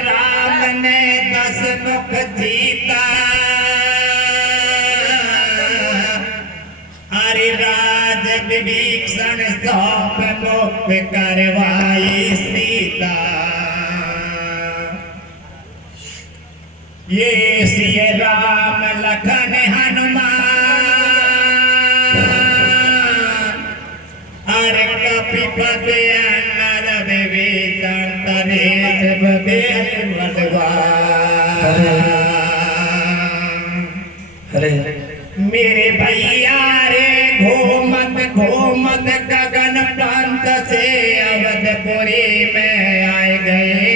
राम ने 10 मुख जीता, अरे राज विभीषण 100 मुख करवाई सीता। ये सिय राम लखन हनुमान, अरे कपिपति नर विभीषण तनेश बदेल हरे मेरे भैया रे घूमत घूमत गगन प्रांत से अवधपुरी में आए गए।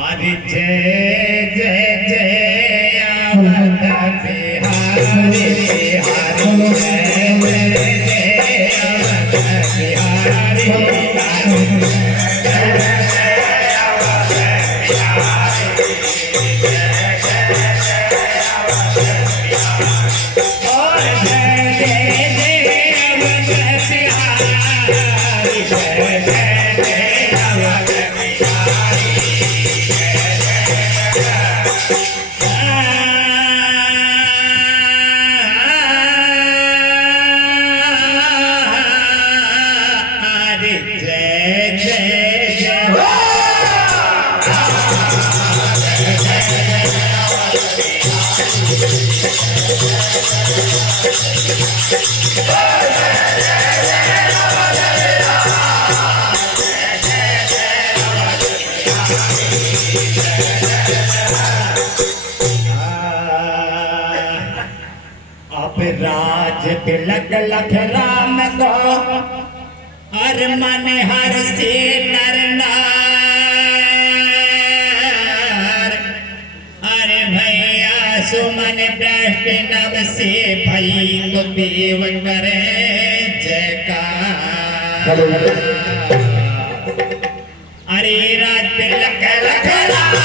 अरे जय जय जय अवध बिहारी हरि जय जय अवध बिहारी और जय जय जय अवध बिहारी जय जय जय अवध राज तिलक लख राम को हर मन हर से नर नार। अरे भैया सुमन भ्रष्ट नव से भई तो देव करे जयकार। अरे राज तिलक लख राम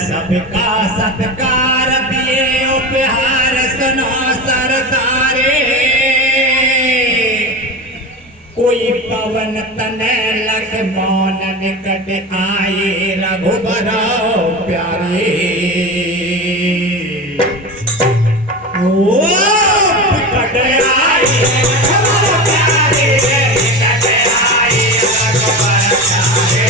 सबका सत्कार दिए उपहार सुनो सरदारे। कोई पवन तने लग मौन निकट आए रघुबर प्यारे। ओ निकट आए रघुबर प्यारे, निकट आए रघुबर प्यारे।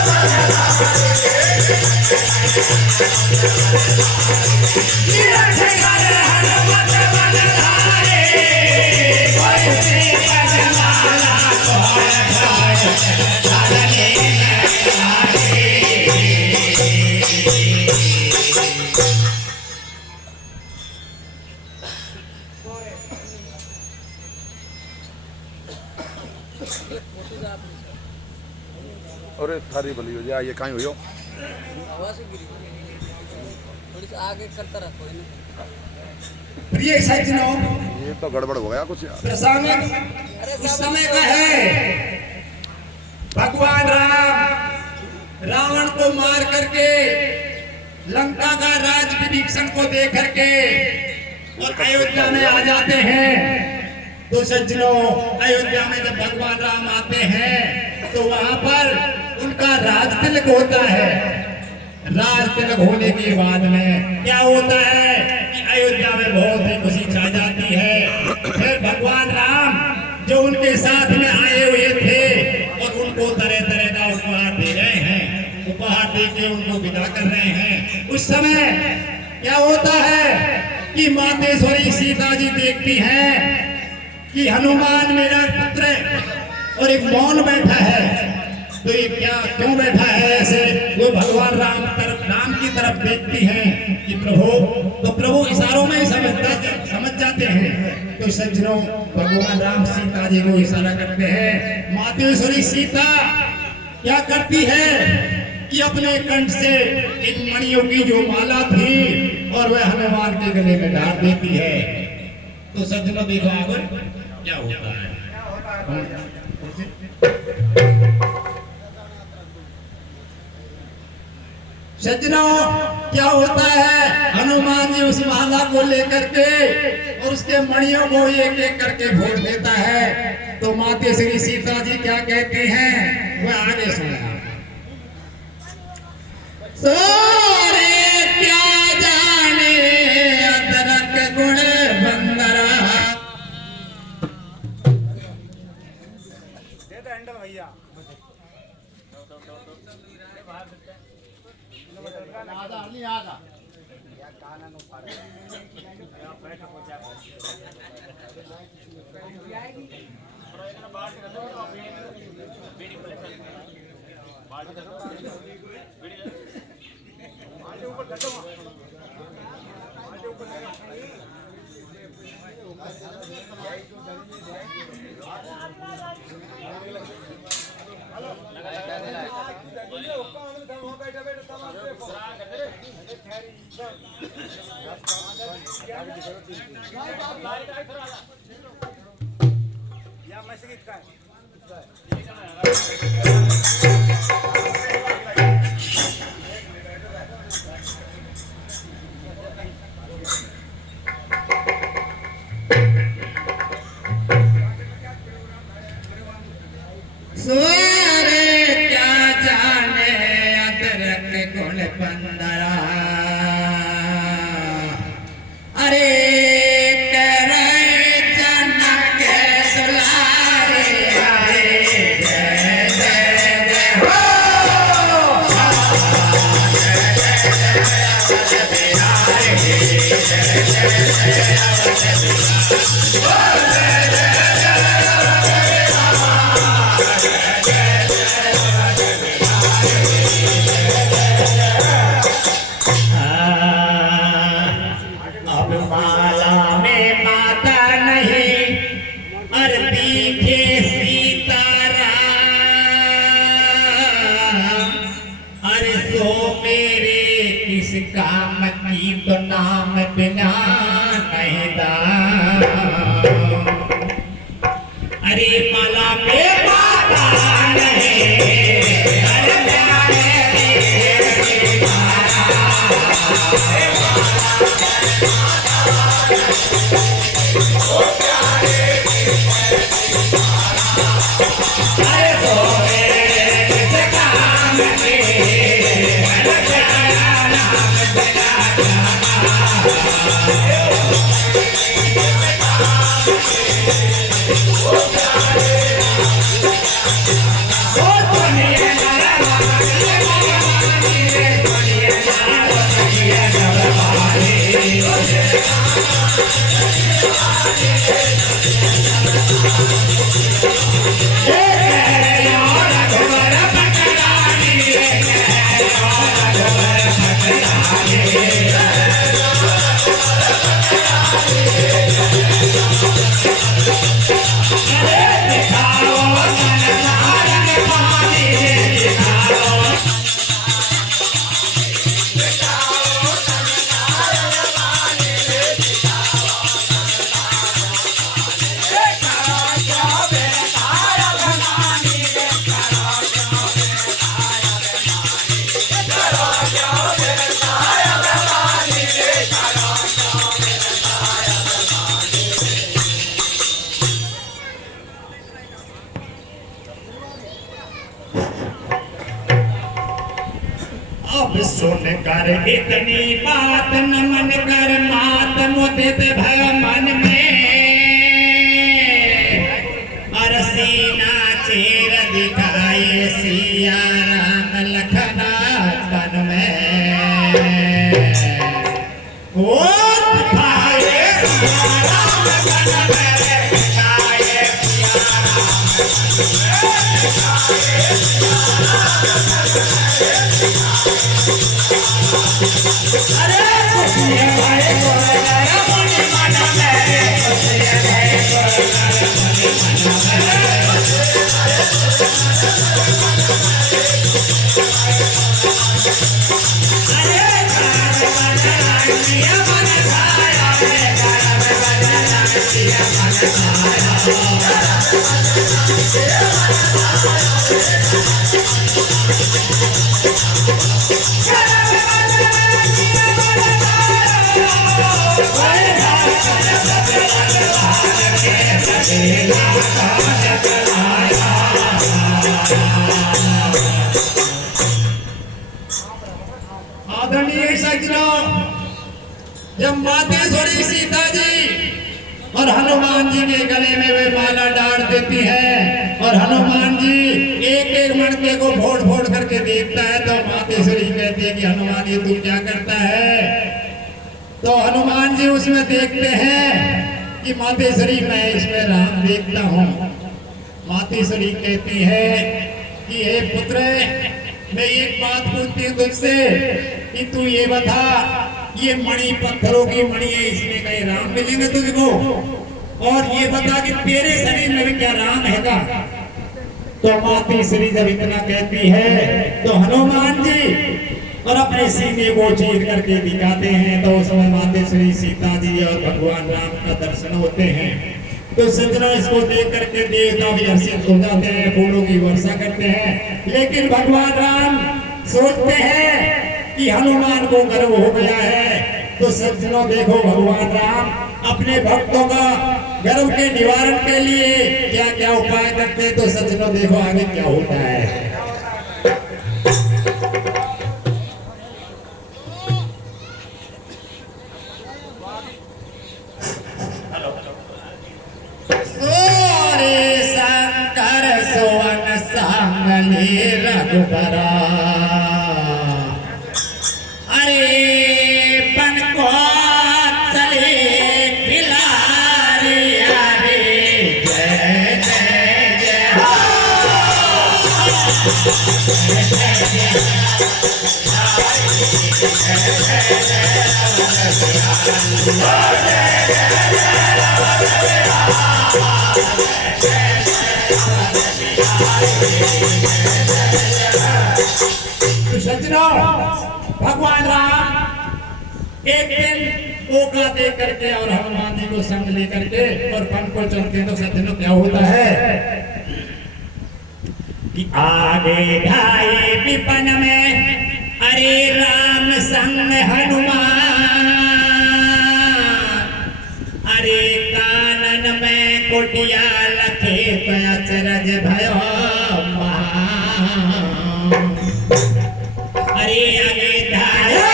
Hare अरे थारी भली हो जाए ये कहीं हो हवा से गिरी थोड़ी सी आगे करता रखो इन्हें। प्रिय सज्जनों, ये तो गड़बड़ हो गया कुछ यार। प्रसंग इस समय का है। भगवान राम रावण को मार करके लंका का राज विभीषण को दे करके और अयोध्या में आ जाते हैं। तो सज्जनों, अयोध्या में जब भगवान राम आते हैं तो वहां पर उनका राज तिलक होता है। राज तिलक होने के बाद में क्या होता है कि अयोध्या में बहुत ही खुशी छा जाती है। फिर भगवान राम जो उनके साथ में आए हुए थे और उनको तरह तरह का उपहार दे रहे हैं, उपहार दे के उनको विदा कर रहे हैं। उस समय क्या होता है कि मातेश्वरी सीता जी देखती हैं कि हनुमान मेरा पुत्र और एक मौन बैठा है। तो ये क्या क्यों बैठा है ऐसे? वो भगवान राम की तरफ देखती हैं कि प्रभु, तो प्रभु इशारों में ही समझ जाते हैं। तो सज्जनों, भगवान राम सीता जी को इशारा करते हैं। मातेश्वरी सीता क्या करती है कि अपने कंठ से इन मणियों की जो माला थी और वह हनुमान के गले में डाल देती है। तो सज्जनों देखो अब क्या होता है। सज्जनों, क्या होता है, हनुमान जी उस माला को लेकर के और उसके मणियों को एक एक करके फोड़ देता है। तो माते श्री सीता जी क्या कहती हैं, वह आगे सुना। सोरे क्या जाने अदरक गुण बंदरा। काम की तो नाम बिना नहीं दाम। अरे माला पे माता नहीं, अरे अब सुन कर इतनी बात नमन कर मात मुदित भय मन में और सीना चीर दिखाए सिया राम लखना तन में ओ दिखाए सिया राम तन में दिखाए सिया अरे खुशियाँ भाई बोला मुनि मन में खुशियाँ भाई बोला मुनि अरे कार बना दिया मन खाया रे कार बना दिया मन आदरणीय सज्जनों, जब मातेश्वरी सीता जी और हनुमान जी के गले में वे माला डाल देती है और हनुमान जी एक एक मणके को फोड़ फोड़ करके देखता है तो मातेश्वरी कहती है कि हनुमान ये तू क्या करता है। तो हनुमान जी उसमें देखते हैं कि मातेश्वरी मैं इसमें राम देखता हूँ। मातेश्वरी कहती है कि हे पुत्र, मैं एक बात पूछती हूँ तुझसे कि तू ये बता, ये मणि पत्थरों की मणि है, इसमें कहीं राम मिलेंगे तुझको? और ये बता कि तेरे शरीर में भी क्या राम हैगा? तो मातेश्वरी जब इतना कहती है तो हनुमान जी और अपने सीने को चीर करके दिखाते हैं तो उसमें मातेश्वरी सीता जी और भगवान राम का दर्शन होते हैं। तो सज्जनों, इसको देख करके देवता भी हर्षित हो जाते हैं, फूलों की वर्षा करते हैं। लेकिन भगवान राम सोचते हैं कि हनुमान को गर्व हो गया है। तो सज्जनों देखो, भगवान राम अपने भक्तों का गर्व के निवारण के लिए क्या क्या उपाय करते हैं। तो सज्जनों देखो आगे क्या होता है। रघुबरा अरे पन को चले खिलारी अरे जय जय जय सज्जनों, भगवान राम एक दिन मौका दे करके और हनुमान जी को संग लेकर के और वन को चलते तो सज्जनों क्या होता है कि आगे ढाई विपन में अरे राम संग हनुमान, अरे कानन में कोटिया लखे तो अचरज भयो अरे आगे धारा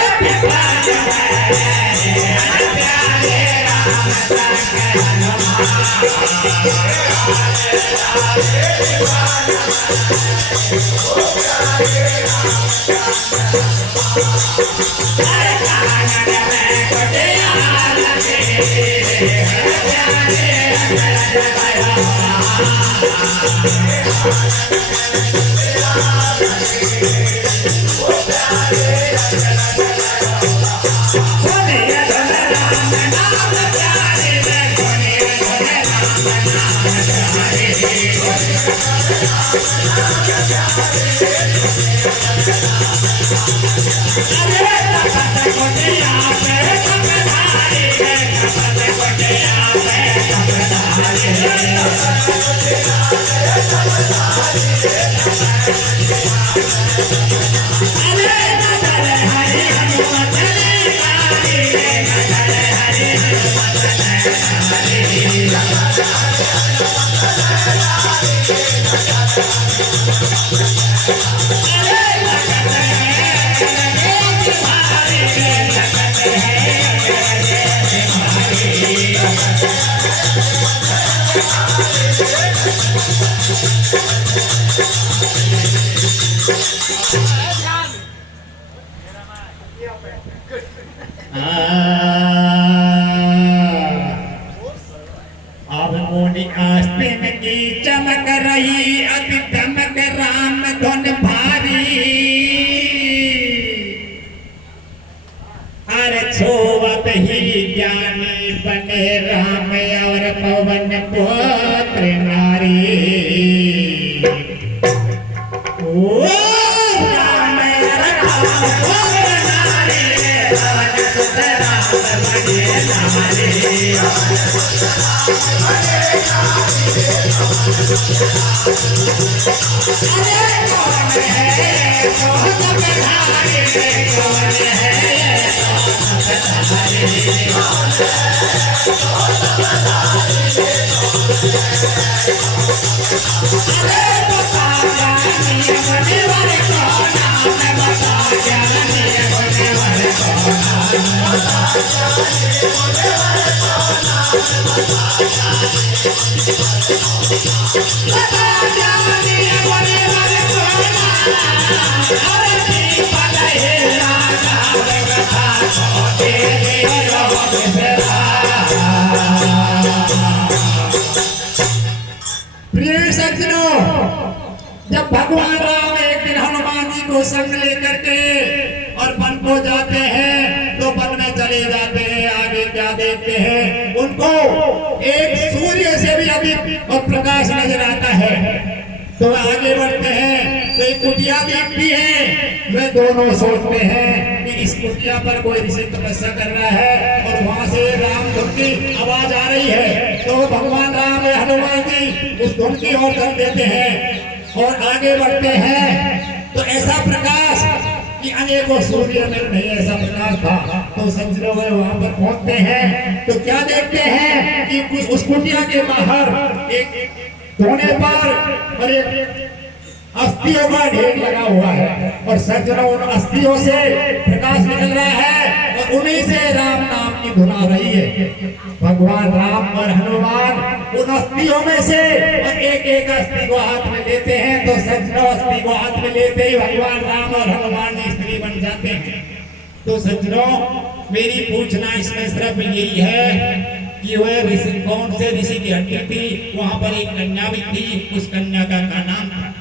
अब मोनी आस्तीन की चमक रही अति दमक राम धन भारी अरे छोवत ही ज्ञानी बने राम और पवन पुत्र नारी ओ राम पुत्र नारी पवन पुत्र राम बने नारी अरे कौन है कौन बधाई कौन है प्रिय सज्जनों, जब भगवान राम एक दिन हनुमान जी को संग लेकर के और वन को जाते हैं तो वन में चले जाते हैं। आगे क्या देखते हैं, उनको एक सूर्य से भी अधिक और प्रकाश नजर आता है। तो आगे बढ़ते हैं तो एक कुटिया देखती है। वे दोनों सोचते हैं कि इस कुटिया पर कोई ऋषि तपस्या कर रहा है और वहां से राम धुन की आवाज आ रही है। तो भगवान राम हनुमान जी उस धुन की ओर चल देते हैं और आगे बढ़ते हैं। तो ऐसा प्रकाश कि अनेकों सूर्य में नहीं ऐसा प्रकाश था। तो समझ वे वहां पर पहुंचते हैं तो क्या देखते हैं कि उस कुटिया के बाहर एक कोने पर और एक अस्थियों का ढेर लगा हुआ है और सज्जनों उन अस्थियों से प्रकाश निकल रहा है और उन्हीं से राम नाम की धुन आ रही है। भगवान राम और हनुमान उन अस्थियों में से एक एक अस्थि को हाथ में लेते हैं। तो सज्जनों अस्थि को हाथ में लेते ही भगवान राम और हनुमान स्त्री बन जाते हैं। तो सज्जनों मेरी पूछना इसमें सिर्फ यही है कि वह ऋषि कौन से ऋषि की हड्डी थी, वहां पर एक कन्या भी थी, उस कन्या का नाम था